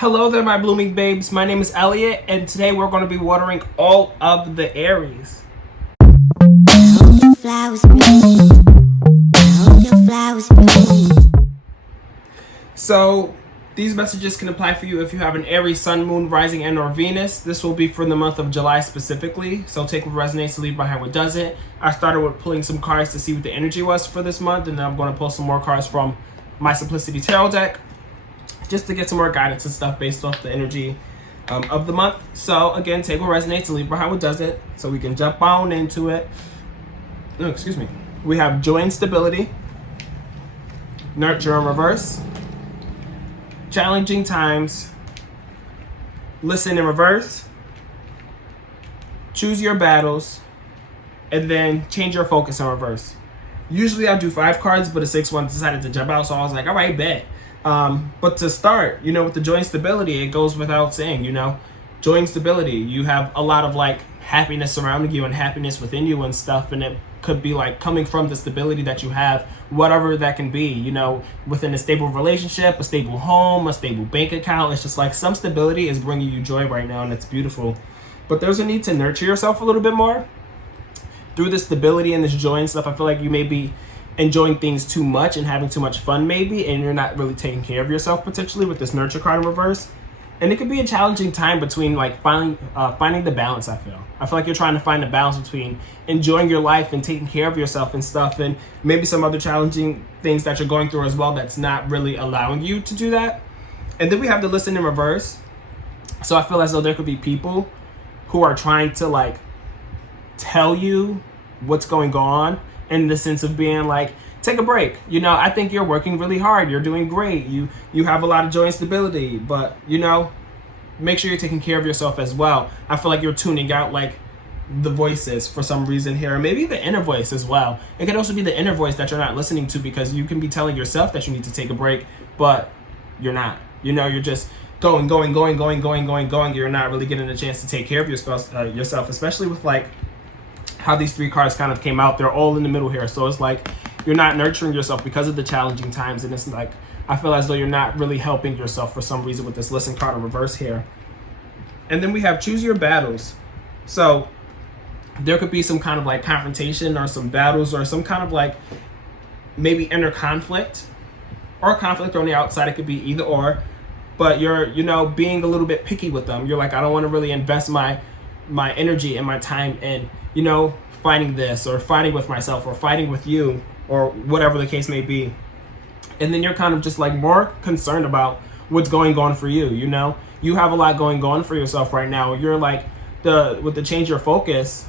Hello there, my blooming babes. My name is Elliott, and today we're going to be watering all of the Aries. So these messages can apply for you if you have an Aries Sun, Moon, Rising, and or Venus. This will be for the month of July specifically. So take what resonates to leave behind what doesn't. I started with pulling some cards to see what the energy was for this month, and then I'm going to pull some more cards from my Simplicity Tarot deck, just to get some more guidance and stuff based off the energy of the month. So again, take what resonates and leave behind what doesn't, so we can jump on into it. No, excuse me. We have joy and stability, nurture in reverse, challenging times, listen in reverse, choose your battles, and then change your focus in reverse. Usually I do 5 cards, but a 6th one decided to jump out, so I was like, all right, bet. But to start, with the joy and stability, it goes without saying, joy and stability. You have a lot of like happiness surrounding you and happiness within you and stuff. And it could be like coming from the stability that you have, whatever that can be, within a stable relationship, a stable home, a stable bank account. It's just like some stability is bringing you joy right now, and it's beautiful. But there's a need to nurture yourself a little bit more through this stability and this joy and stuff. I feel like you may be enjoying things too much and having too much fun maybe, and you're not really taking care of yourself potentially with this nurture card in reverse. And it could be a challenging time between like finding the balance. I feel like you're trying to find the balance between enjoying your life and taking care of yourself and stuff, and maybe some other challenging things that you're going through as well that's not really allowing you to do that. And then we have the listen in reverse. So I feel as though there could be people who are trying to like tell you what's going on, in the sense of being like, take a break. I think you're working really hard. You're doing great. You have a lot of joy and stability, but make sure you're taking care of yourself as well. I feel like you're tuning out like the voices for some reason here, or maybe the inner voice as well. It could also be the inner voice that you're not listening to, because you can be telling yourself that you need to take a break, but you're not. You're just going. You're not really getting a chance to take care of yourself, especially with like how these 3 cards kind of came out. They're all in the middle here, so it's like you're not nurturing yourself because of the challenging times, and it's like I feel as though you're not really helping yourself for some reason with this listen card in reverse here. And then we have choose your battles. So there could be some kind of like confrontation or some battles or some kind of like maybe inner conflict or conflict on the outside. It could be either or, but you're being a little bit picky with them. You're like, I don't want to really invest my energy and my time in fighting this, or fighting with myself, or fighting with you, or whatever the case may be. And then you're kind of just like more concerned about what's going on for you. You have a lot going on for yourself right now. You're like with the change your focus.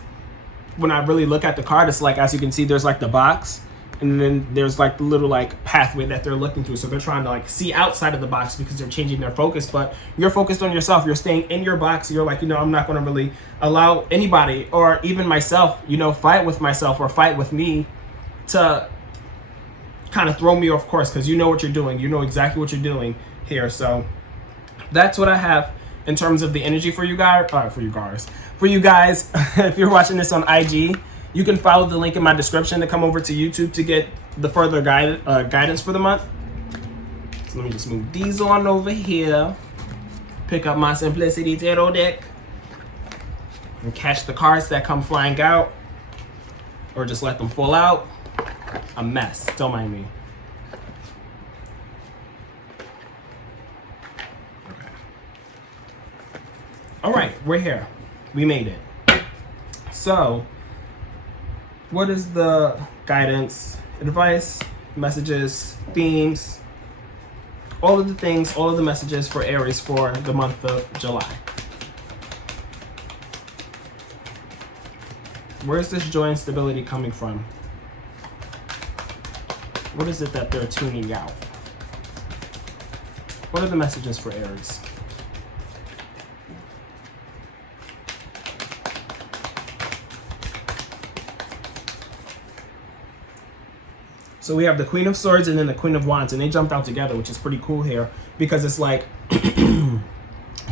When I really look at the card, it's like, as you can see, there's like the box, and then there's like the little like pathway that they're looking through. So they're trying to like see outside of the box because they're changing their focus, but you're focused on yourself. You're staying in your box. You're like, I'm not going to really allow anybody, or even myself, fight with myself or fight with me to kind of throw me off course, because you know what you're doing. You know exactly what you're doing here. So that's what I have in terms of the energy for you guys. For you guys, if you're watching this on IG, you can follow the link in my description to come over to YouTube to get the further guidance for the month. So let me just move these on over here. Pick up my Simplicity Tarot deck and catch the cards that come flying out, or just let them fall out. A mess. Don't mind me. Okay. All right, we're here. We made it. So, what is the guidance, advice, messages, themes, all of the things, all of the messages for Aries for the month of July? Where's this joy and stability coming from? What is it that they're tuning out? What are the messages for Aries? So we have the Queen of Swords and then the Queen of Wands, and they jumped out together, which is pretty cool here, because it's like you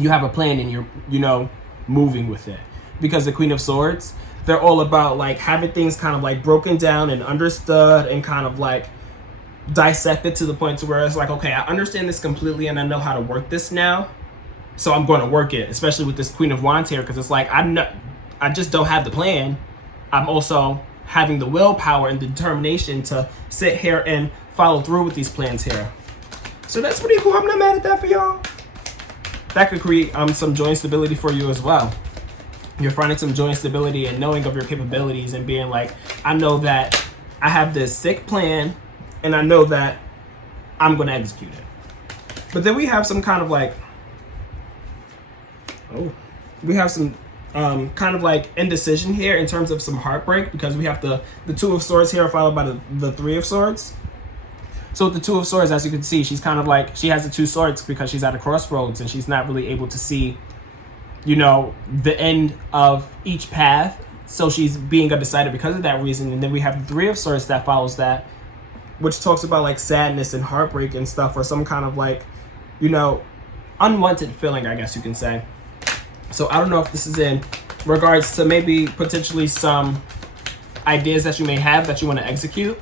have a plan and you're, moving with it. Because the Queen of Swords, they're all about like having things kind of like broken down and understood and kind of like dissected to the point to where it's like, okay, I understand this completely and I know how to work this now. So I'm going to work it, especially with this Queen of Wands here, because it's like I just don't have the plan. I'm also having the willpower and the determination to sit here and follow through with these plans here. So that's pretty cool. I'm not mad at that for y'all. That could create some joy and stability for you as well. You're finding some joy and stability and knowing of your capabilities and being like, I know that I have this sick plan and I know that I'm going to execute it. But then we have some kind of like, we have some kind of like indecision here in terms of some heartbreak, because we have the Two of Swords here followed by the Three of Swords. So with the Two of Swords, as you can see, she's kind of like, she has the two swords because she's at a crossroads and she's not really able to see, you know, the end of each path. So she's being undecided because of that reason. And then we have the Three of Swords that follows that, which talks about like sadness and heartbreak and stuff, or some kind of like, you know, unwanted feeling, I guess you can say. So I don't know if this is in regards to maybe potentially some ideas that you may have that you want to execute.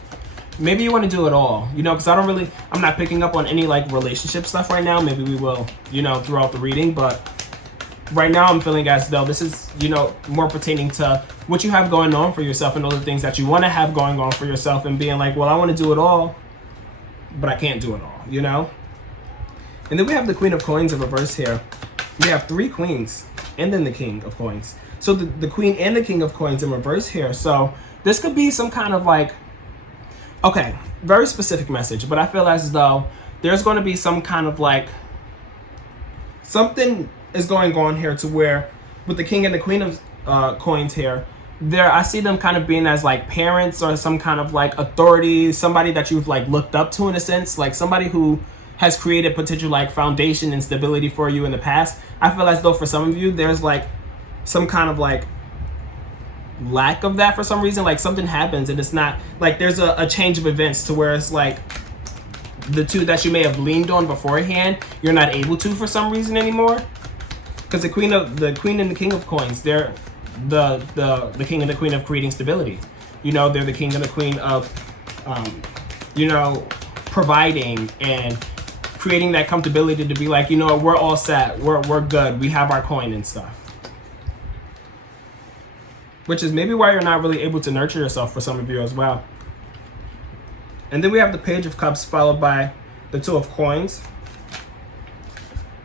Maybe you want to do it all, you know, because I'm not picking up on any like relationship stuff right now. Maybe we will, you know, throughout the reading, but right now I'm feeling as though this is, you know, more pertaining to what you have going on for yourself and all the things that you want to have going on for yourself, and being like, well, I want to do it all, but I can't do it all, you know? And then we have the Queen of Coins in reverse here. We have 3 queens and then the King of Coins. So the Queen and the King of Coins in reverse here. So this could be some kind of like, okay, very specific message, but I feel as though there's going to be some kind of like, something is going on here to where with the King and the Queen of Coins here, I see them kind of being as like parents or some kind of like authority, somebody that you've like looked up to in a sense, like somebody who has created potential like foundation and stability for you in the past. I feel as though for some of you, there's like some kind of like lack of that for some reason. Like something happens and it's not like there's a change of events to where it's like the two that you may have leaned on beforehand, you're not able to for some reason anymore. Because the Queen and the King of Coins, they're the King and the Queen of creating stability. You know, they're the King and the Queen of you know, providing and creating that comfortability to be like, you know, we're all set, we're good, we have our coin and stuff. Which is maybe why you're not really able to nurture yourself for some of you as well. And then we have the Page of Cups followed by the Two of Coins.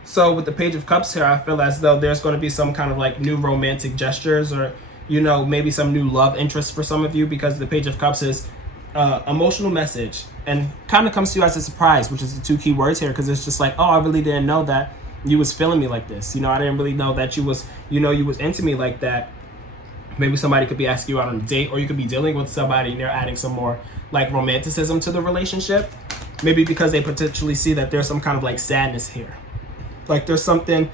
So with the Page of Cups here, I feel as though there's going to be some kind of like new romantic gestures, or, you know, maybe some new love interest for some of you, because the Page of Cups is emotional message and kind of comes to you as a surprise, which is the 2 key words here, because it's just like, oh, I really didn't know that you was feeling me like this. You know, I didn't really know that you was, you know, you was into me like that. Maybe somebody could be asking you out on a date, or you could be dealing with somebody and they're adding some more like romanticism to the relationship. Maybe because they potentially see that there's some kind of like sadness here. Like there's something,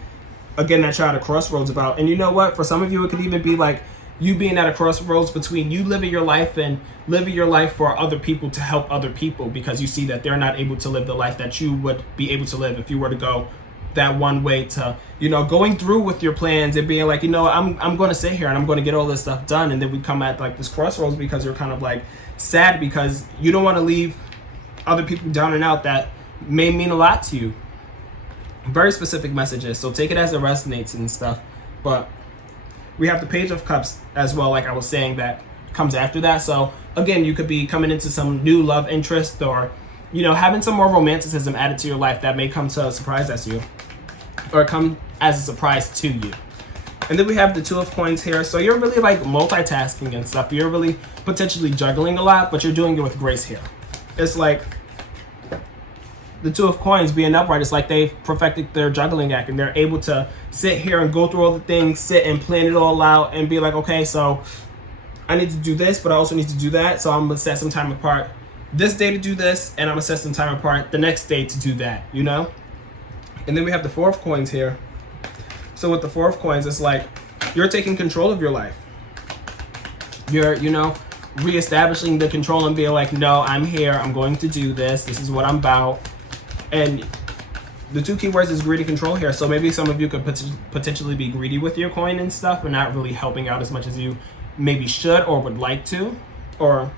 again, that you're at a crossroads about. And you know what? For some of you, it could even be like you being at a crossroads between you living your life and living your life for other people to help other people, because you see that they're not able to live the life that you would be able to live if you were to go that one way, to, you know, going through with your plans and being like, you know, I'm going to sit here and I'm going to get all this stuff done. And then we come at like this crossroads because you're kind of like sad because you don't want to leave other people down and out that may mean a lot to you. Very specific messages, so take it as it resonates and stuff. But we have the Page of Cups as well, like I was saying, that comes after that. So again, you could be coming into some new love interest, or, you know, having some more romanticism added to your life that may come to a surprise as you, or come as a surprise to you. And then we have the Two of Coins here. So you're really like multitasking and stuff. You're really potentially juggling a lot, but you're doing it with grace here. It's like the Two of Coins being upright, it's like they've perfected their juggling act and they're able to sit here and go through all the things, sit and plan it all out and be like, okay, so I need to do this, but I also need to do that. So I'm gonna set some time apart this day to do this, and I'm gonna set some time apart the next day to do that, you know? And then we have the Four of Coins here. So with the Four of Coins, it's like you're taking control of your life. You're, you know, reestablishing the control and being like, no, I'm here, I'm going to do this, this is what I'm about. And the 2 keywords is greedy control here. So maybe some of you could potentially be greedy with your coin and stuff and not really helping out as much as you maybe should or would like to, or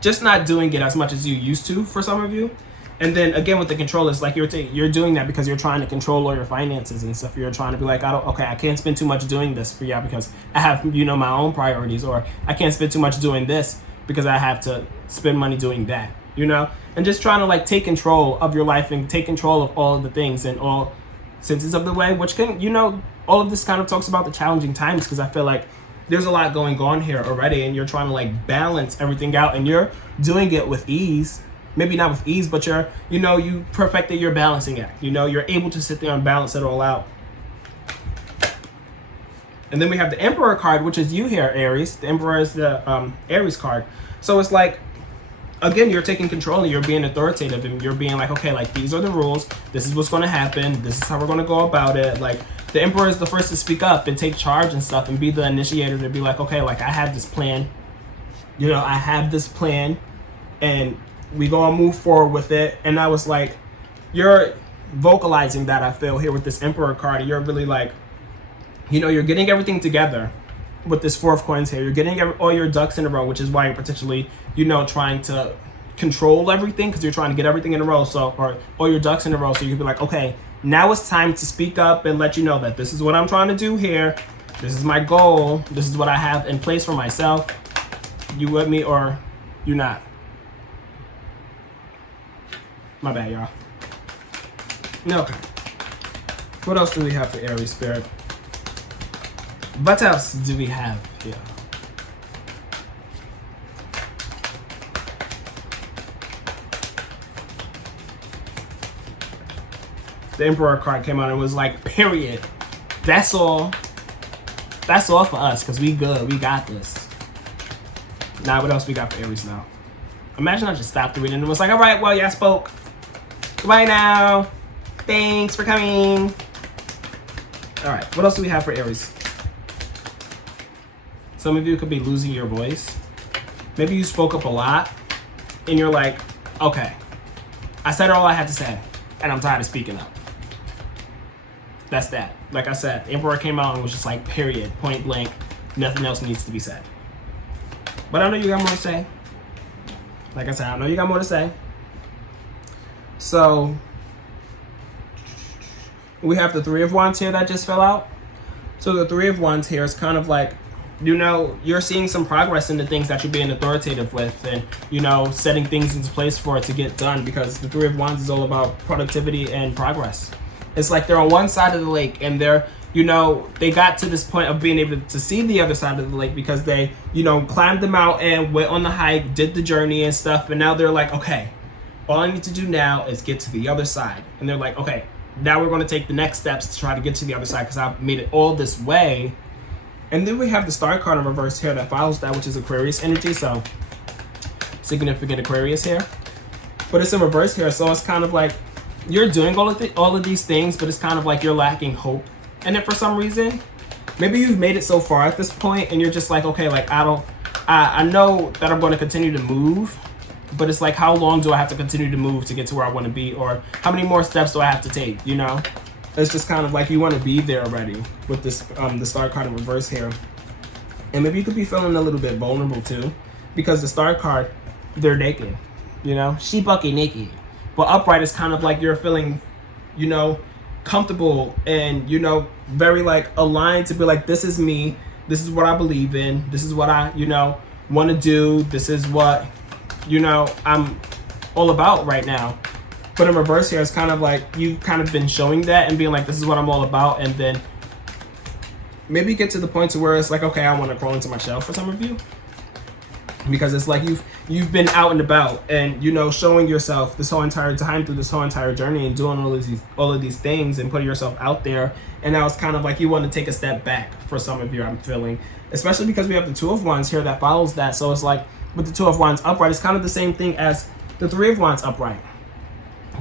just not doing it as much as you used to for some of you. And then again with the control, it's like you're doing that because you're trying to control all your finances and stuff. You're trying to be like, I can't spend too much doing this for y'all because I have, my own priorities, or I can't spend too much doing this because I have to spend money doing that, and just trying to like take control of your life and take control of all of the things and all senses of the way, which can, all of this kind of talks about the challenging times, because I feel like there's a lot going on here already, and you're trying to like balance everything out, and you're doing it with ease. Maybe not with ease, but you perfected your balancing act. You're able to sit there and balance it all out. And then we have the Emperor card, which is you here, Aries. The Emperor is the Aries card. So it's like, again, you're taking control and you're being authoritative, and you're being like, okay, like these are the rules. This is what's going to happen. This is how we're going to go about it. Like the Emperor is the first to speak up and take charge and stuff and be the initiator to be like, okay, like I have this plan. I have this plan, and we gonna move forward with it. And I was like, you're vocalizing that, I feel, here with this Emperor card. You're really like, you're getting everything together with this Four of Coins here. You're getting all your ducks in a row, which is why you're potentially, trying to control everything, because you're trying to get everything in a row. So, or all your ducks in a row. So you can be like, okay, now it's time to speak up and let you know that this is what I'm trying to do here. This is my goal. This is what I have in place for myself. You with me or you not? My bad, y'all. Okay. What else do we have for Aries Spirit? What else do we have here? The Emperor card came out and was like, period. That's all. That's all for us, because we good. We got this. Now, what else we got for Aries now? Imagine I just stopped the reading and was like, all right, well, y'all spoke. Goodbye now. Thanks for coming. All right, what else do we have for Aries? Some of you could be losing your voice. Maybe you spoke up a lot and you're like, okay, I said all I had to say and I'm tired of speaking up. That's that. Like I said, Emperor came out and was just like, period, point blank, nothing else needs to be said. But I know you got more to say. Like I said, I know you got more to say. So we have the Three of Wands here that just fell out. So the Three of Wands here is kind of like, you're seeing some progress in the things that you're being authoritative with, and, setting things into place for it to get done, because the Three of Wands is all about productivity and progress. It's like they're on one side of the lake and they're, they got to this point of being able to see the other side of the lake because they, climbed the mountain and went on the hike, did the journey and stuff. And now they're like, okay, all I need to do now is get to the other side. And they're like, okay, now we're going to take the next steps to try to get to the other side because I've made it all this way. And then we have the Star card in reverse here that follows that, which is Aquarius energy. So significant Aquarius here. But it's in reverse here. So it's kind of like you're doing all of these things, but it's kind of like you're lacking hope. And then for some reason, maybe you've made it so far at this point and you're just like, okay, like I know that I'm going to continue to move, but it's like, how long do I have to continue to move to get to where I want to be? Or how many more steps do I have to take? It's just kind of like you want to be there already with this, the Star card in reverse here. And maybe you could be feeling a little bit vulnerable too, because the Star card, they're naked, she bucket naked. But upright is kind of like you're feeling, comfortable and, very like aligned to be like, this is me. This is what I believe in. This is what I, want to do. This is what, I'm all about right now. But in reverse here, it's kind of like you've kind of been showing that and being like, this is what I'm all about. And then maybe get to the point to where it's like, okay, I want to crawl into my shell for some of you. Because it's like you've been out and about and, showing yourself this whole entire time through this whole entire journey and doing all of these things and putting yourself out there. And now it's kind of like you want to take a step back for some of you, I'm feeling. Especially because we have the Two of Wands here that follows that. So it's like with the Two of Wands upright, it's kind of the same thing as the Three of Wands upright.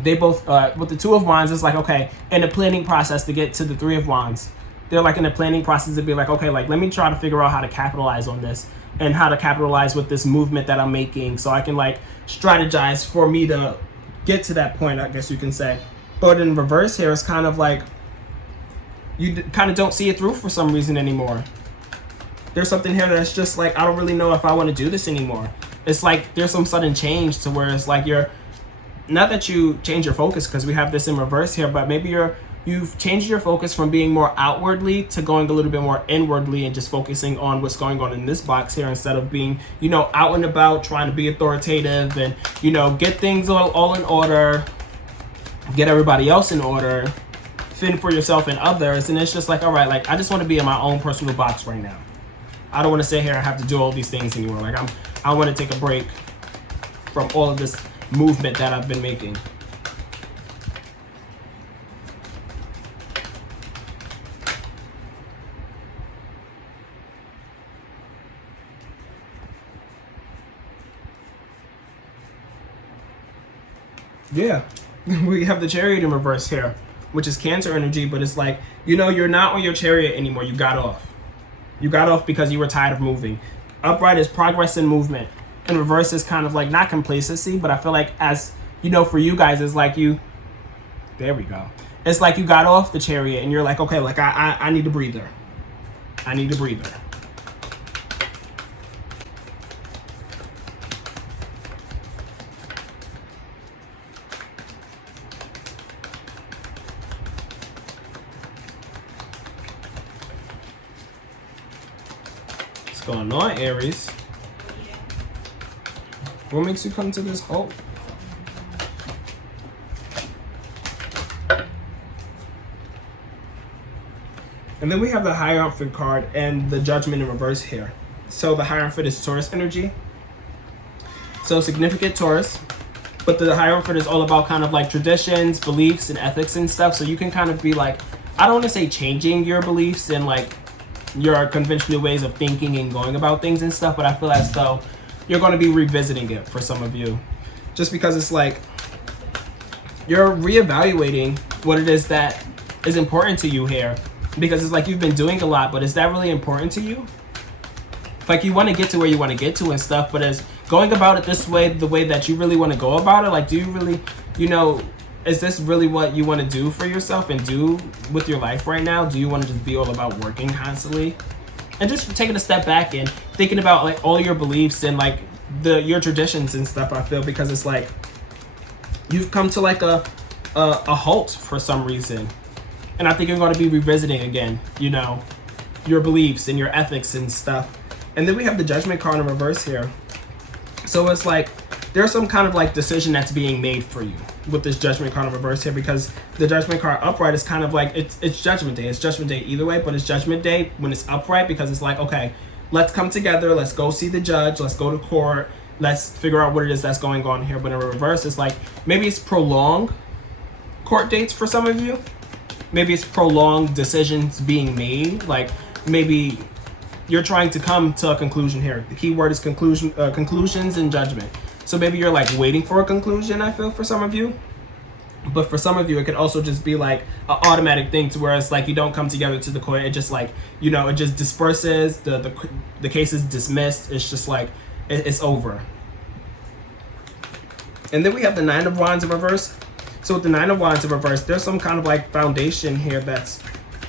They both, with the Two of Wands, it's like, okay, in the planning process to get to the Three of Wands, they're like in the planning process to be like, okay, like let me try to figure out how to capitalize on this and how to capitalize with this movement that I'm making so I can like strategize for me to get to that point, I guess you can say. But in reverse here, it's kind of like you kind of don't see it through for some reason anymore. There's something here that's just like, I don't really know if I want to do this anymore. It's like there's some sudden change to where it's like you're not that you change your focus, because we have this in reverse here, but maybe you've changed your focus from being more outwardly to going a little bit more inwardly and just focusing on what's going on in this box here, instead of being, out and about trying to be authoritative and, get things all in order, get everybody else in order, fend for yourself and others. And it's just like, all right, like, I just want to be in my own personal box right now. I don't want to sit here and have to do all these things anymore. Like, I want to take a break from all of this movement that I've been making. Yeah, we have the Chariot in reverse here, which is Cancer energy, but it's like, you're not on your Chariot anymore. You got off. You got off because you were tired of moving. Upright is progress and movement. And reverse is kind of like, not complacency, but I feel like, as for you guys, it's like there we go. It's like you got off the Chariot and you're like, okay, like I need a breather. I need a breather. What's going on, Aries? What makes you come to this hope? And then we have the Hierophant card and the Judgment in reverse here. So the Hierophant is Taurus energy. So significant Taurus. But the Hierophant is all about kind of like traditions, beliefs, and ethics and stuff. So you can kind of be like, I don't want to say changing your beliefs and like your conventional ways of thinking and going about things and stuff, but I feel as though you're going to be revisiting it for some of you. Just because it's like you're reevaluating what it is that is important to you here. Because it's like you've been doing a lot, but is that really important to you? Like, you want to get to where you want to get to and stuff, but is going about it this way the way that you really want to go about it? Like, do you really, is this really what you want to do for yourself and do with your life right now? Do you want to just be all about working constantly? And just taking a step back and thinking about like all your beliefs and like your traditions and stuff, I feel, because it's like you've come to like a halt for some reason. And I think you're going to be revisiting again, your beliefs and your ethics and stuff. And then we have the Judgment card in reverse here. So it's like there's some kind of like decision that's being made for you with this Judgment card in reverse here, because the Judgment card upright is kind of like it's Judgment Day. It's Judgment Day either way, but it's Judgment Day when it's upright, because it's like, okay, let's come together. Let's go see the judge. Let's go to court. Let's figure out what it is that's going on here. But in reverse, it's like maybe it's prolonged court dates for some of you. Maybe it's prolonged decisions being made. Like maybe you're trying to come to a conclusion here. The key word is conclusion, conclusions and judgment. So maybe you're like waiting for a conclusion, I feel, for some of you. But for some of you, it could also just be like an automatic thing to where it's like you don't come together to the court. It just like, it just disperses. The case is dismissed. It's just like, it's over. And then we have the Nine of Wands in reverse. So with the Nine of Wands in reverse, there's some kind of like foundation here that's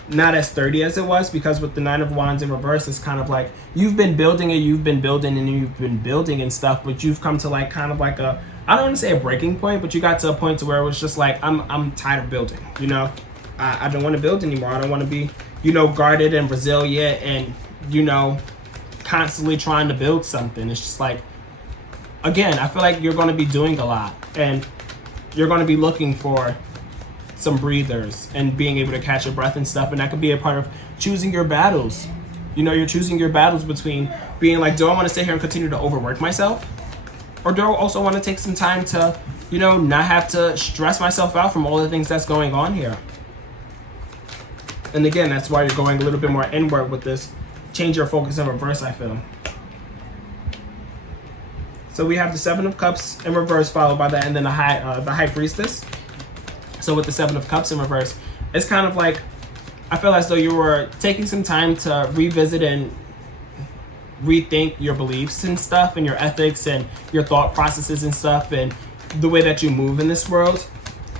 not as sturdy as it was, because with the Nine of Wands in reverse, it's kind of like you've been building and stuff, but you've come to like kind of like a, I don't want to say a breaking point, but you got to a point to where it was just like, I'm tired of building, I don't want to build anymore. I don't want to be, guarded and resilient and, constantly trying to build something. It's just like, again, I feel like you're going to be doing a lot and you're going to be looking for some breathers and being able to catch your breath and stuff. And that could be a part of choosing your battles. You're choosing your battles between being like, do I want to sit here and continue to overwork myself? Or do I also want to take some time to, not have to stress myself out from all the things that's going on here? And again, that's why you're going a little bit more inward with this. Change your focus in reverse, I feel. So we have the Seven of Cups in reverse, followed by that, and then the High Priestess. So with the Seven of Cups in reverse, it's kind of like, I feel as though you were taking some time to revisit and rethink your beliefs and stuff, and your ethics and your thought processes and stuff, and the way that you move in this world.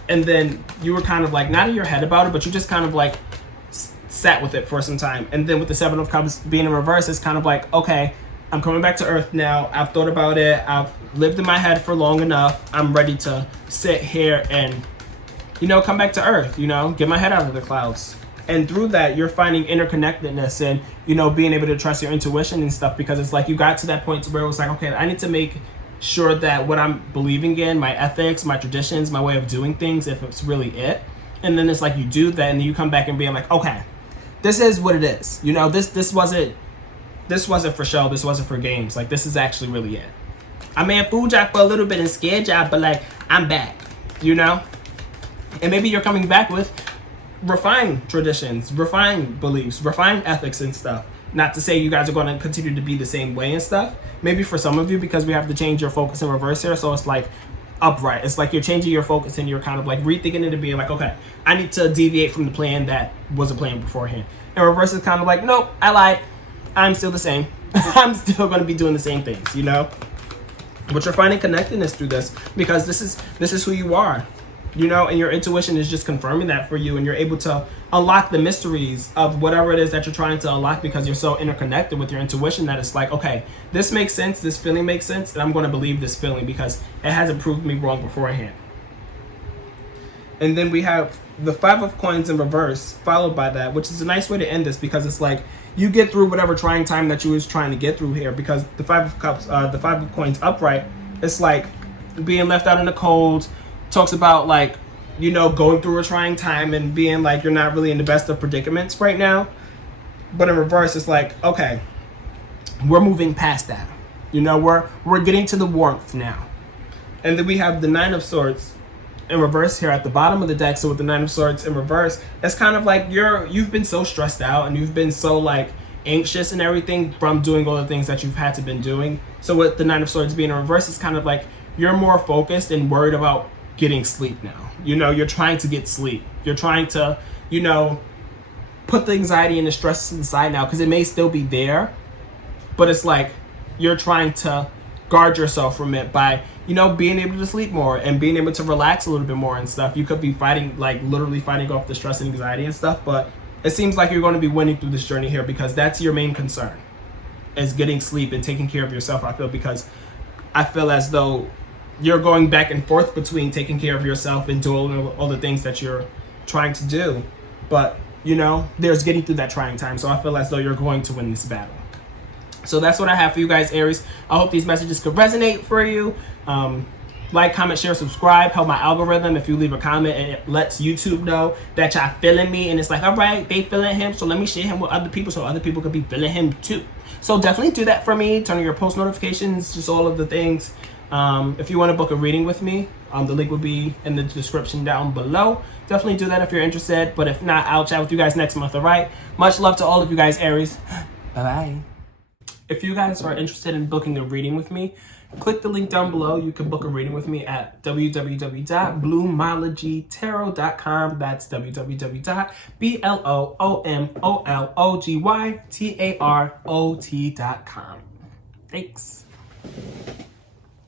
And then you were kind of like, not in your head about it, but you just kind of like sat with it for some time. And then with the Seven of Cups being in reverse, it's kind of like, okay, I'm coming back to earth now. I've thought about it. I've lived in my head for long enough. I'm ready to sit here and, you know, come back to earth, you know, get my head out of the clouds. And through that, you're finding interconnectedness and, you know, being able to trust your intuition and stuff, because it's like you got to that point where it was like, okay, I need to make sure that what I'm believing in, my ethics, my traditions, my way of doing things, if it's really it. And then it's like you do that and then you come back and being like, okay, this is what it is. You know, this wasn't for show. This wasn't for games. Like, this is actually really it. I may have fooled y'all for a little bit and scared y'all, but like, I'm back, you know? And maybe you're coming back with refined traditions, refined beliefs, refined ethics and stuff. Not to say you guys are going to continue to be the same way and stuff. Maybe for some of you, because we have to change your focus in reverse here. So it's like upright. It's like you're changing your focus and you're kind of like rethinking it and being like, okay, I need to deviate from the plan that was a plan beforehand. And reverse is kind of like, nope, I lied. I'm still the same. I'm still going to be doing the same things, you know? But you're finding connectedness through this, because this is who you are, you know, and your intuition is just confirming that for you, and you're able to unlock the mysteries of whatever it is that you're trying to unlock, because you're so interconnected with your intuition that it's like, okay, this makes sense, this feeling makes sense, and I'm going to believe this feeling because it hasn't proved me wrong beforehand. And then we have the 5 of coins in reverse, followed by that, which is a nice way to end this, because it's like you get through whatever trying time that you was trying to get through here, because the 5 of cups, the 5 of coins upright, it's like being left out in the cold. Talks about, like, you know, going through a trying time and being like you're not really in the best of predicaments right now. But in reverse, it's like, okay, we're moving past that. You know, we're getting to the warmth now. And then we have the 9 of swords in reverse here at the bottom of the deck. So with the 9 of swords in reverse, it's kind of like you've been so stressed out and you've been so like anxious and everything from doing all the things that you've had to been doing. So with the 9 of swords being in reverse, it's kind of like you're more focused and worried about getting sleep now. You know, you're trying to get sleep. You're trying to, you know, put the anxiety and the stress to the side now, because it may still be there, but it's like you're trying to guard yourself from it by, you know, being able to sleep more and being able to relax a little bit more and stuff. You could be fighting, like literally fighting off the stress and anxiety and stuff, but it seems like you're going to be winning through this journey here, because that's your main concern, is getting sleep and taking care of yourself. I feel, because I feel as though you're going back and forth between taking care of yourself and doing all the things that you're trying to do. But, you know, there's getting through that trying time. So I feel as though you're going to win this battle. So that's what I have for you guys, Aries. I hope these messages could resonate for you. Like, comment, share, subscribe. Help my algorithm. If you leave a comment, it lets YouTube know that y'all feeling me. And it's like, all right, they feeling him, so let me share him with other people so other people could be feeling him too. So definitely do that for me. Turn on your post notifications, just all of the things. If you want to book a reading with me, the link will be in the description down below. Definitely do that if you're interested. But if not, I'll chat with you guys next month, all right? Much love to all of you guys, Aries. Bye-bye. If you guys are interested in booking a reading with me, click the link down below. You can book a reading with me at www.bloomologytarot.com. That's www.bloomologytarot.com. Thanks.